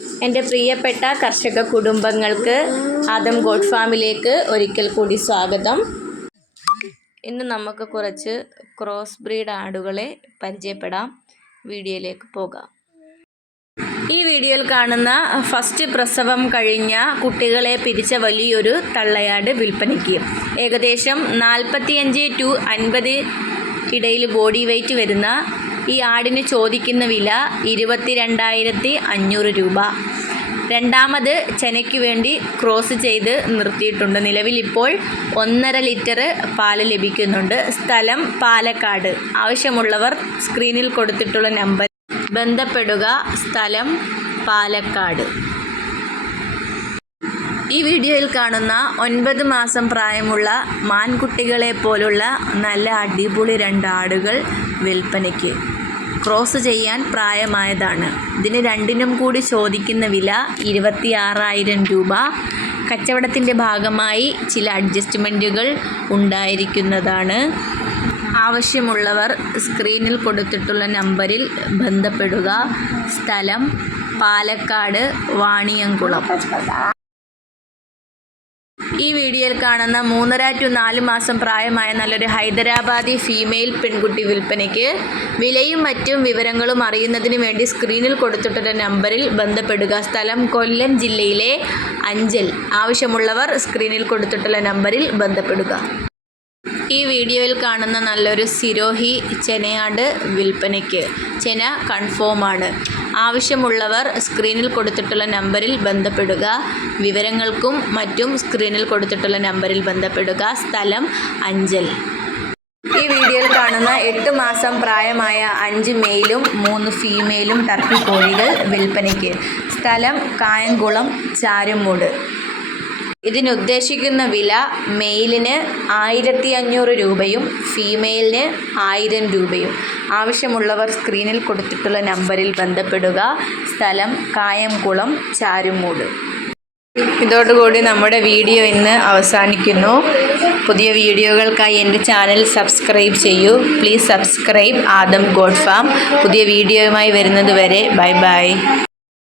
എന്റെ പ്രിയപ്പെട്ട കർഷക കുടുംബങ്ങൾക്ക് ആദം ഗോഡ് ഫാമിലേക്ക് ഒരിക്കൽ കൂടി സ്വാഗതം. ഇന്ന് നമുക്ക് കുറച്ച് ക്രോസ് ബ്രീഡ് ആടുകളെ പരിചയപ്പെടാം. വീഡിയോയിലേക്ക് പോകാം. ഈ വീഡിയോയിൽ കാണുന്ന ഫസ്റ്റ് പ്രസവം കഴിഞ്ഞ കുട്ടികളെ പിരിച്ച വലിയൊരു തള്ളയാട് വിൽപ്പനയ്ക്ക്. ഏകദേശം നാൽപ്പത്തിയഞ്ച് ടു അൻപത് ഇടയിൽ ബോഡി വെയ്റ്റ് വരുന്ന ഈ ആടിന് ചോദിക്കുന്ന വില ഇരുപത്തി രണ്ടായിരത്തി അഞ്ഞൂറ് രൂപ. രണ്ടാമത് ചെനയ്ക്ക് വേണ്ടി ക്രോസ് ചെയ്ത് നിർത്തിയിട്ടുണ്ട്. നിലവിൽ ഇപ്പോൾ ഒന്നര ലിറ്റർ പാൽ ലഭിക്കുന്നുണ്ട്. സ്ഥലം പാലക്കാട്. ആവശ്യമുള്ളവർ സ്ക്രീനിൽ കൊടുത്തിട്ടുള്ള നമ്പർ ബന്ധപ്പെടുക. സ്ഥലം പാലക്കാട്. ഈ വീഡിയോയിൽ കാണുന്ന ഒൻപത് മാസം പ്രായമുള്ള മാൻകുട്ടികളെ പോലുള്ള നല്ല അടിപൊളി രണ്ട് ആടുകൾ വിൽപ്പനയ്ക്ക്. ക്രോസ് ചെയ്യാൻ പ്രായമായതാണ്. ഇതിന് രണ്ടിനും കൂടി ചോദിക്കുന്ന വില ഇരുപത്തി ആറായിരം രൂപ. കച്ചവടത്തിന്റെ ഭാഗമായി ചില അഡ്ജസ്റ്റ്മെന്റുകൾ ഉണ്ടായിരിക്കുന്നതാണ്. ആവശ്യമുള്ളവർ സ്ക്രീനിൽ കൊടുത്തിട്ടുള്ള നമ്പറിൽ ബന്ധപ്പെടുക. സ്ഥലം പാലക്കാട് വാണിയംകുളം. ഈ വീഡിയോയിൽ കാണുന്ന മൂന്നര ടു നാല് മാസം പ്രായമായ നല്ലൊരു ഹൈദരാബാദി ഫീമെയിൽ പെൺകുട്ടി വിൽപ്പനയ്ക്ക് വിലയും മറ്റും വിവരങ്ങളും അറിയുന്നതിന് വേണ്ടി സ്ക്രീനിൽ കൊടുത്തിട്ടുള്ള നമ്പറിൽ ബന്ധപ്പെടുക. സ്ഥലം കൊല്ലം ജില്ലയിലെ അഞ്ചൽ. ആവശ്യമുള്ളവർ സ്ക്രീനിൽ കൊടുത്തിട്ടുള്ള നമ്പറിൽ ബന്ധപ്പെടുക. ഈ വീഡിയോയിൽ കാണുന്ന നല്ലൊരു സിരോഹി ചെനയാട് വിൽപ്പനയ്ക്ക്. ചെന കൺഫേമാണ്. ആവശ്യമുള്ളവർ സ്ക്രീനിൽ കൊടുത്തിട്ടുള്ള നമ്പറിൽ ബന്ധപ്പെടുക. വിവരങ്ങൾക്കും മറ്റും സ്ക്രീനിൽ കൊടുത്തിട്ടുള്ള നമ്പറിൽ ബന്ധപ്പെടുക. സ്ഥലം അഞ്ചൽ. ഈ വീഡിയോയിൽ കാണുന്ന എട്ട് മാസം പ്രായമായ അഞ്ച് മെയിലും മൂന്ന് ഫീമെയിലും ടർക്കി കോഴികൾ വിൽപ്പനയ്ക്ക്. സ്ഥലം കായംകുളം ചാരുമൂട്. ഇതിനുദ്ദേശിക്കുന്ന വില മെയിലിന് ആയിരത്തി അഞ്ഞൂറ് രൂപയും ഫീമെയിലിന് ആയിരം രൂപയും. ആവശ്യമുള്ളവർ സ്ക്രീനിൽ കൊടുത്തിട്ടുള്ള നമ്പറിൽ ബന്ധപ്പെടുക. സ്ഥലം കായംകുളം ചാരുമൂട്. ഇതോടുകൂടി നമ്മുടെ വീഡിയോ ഇന്ന് അവസാനിക്കുന്നു. പുതിയ വീഡിയോകൾക്കായി എന്റെ ചാനൽ സബ്സ്ക്രൈബ് ചെയ്യൂ. Please subscribe Adam God farm. പുതിയ വീഡിയോയുമായി വരുന്നത് വരെ ബൈ ബൈ.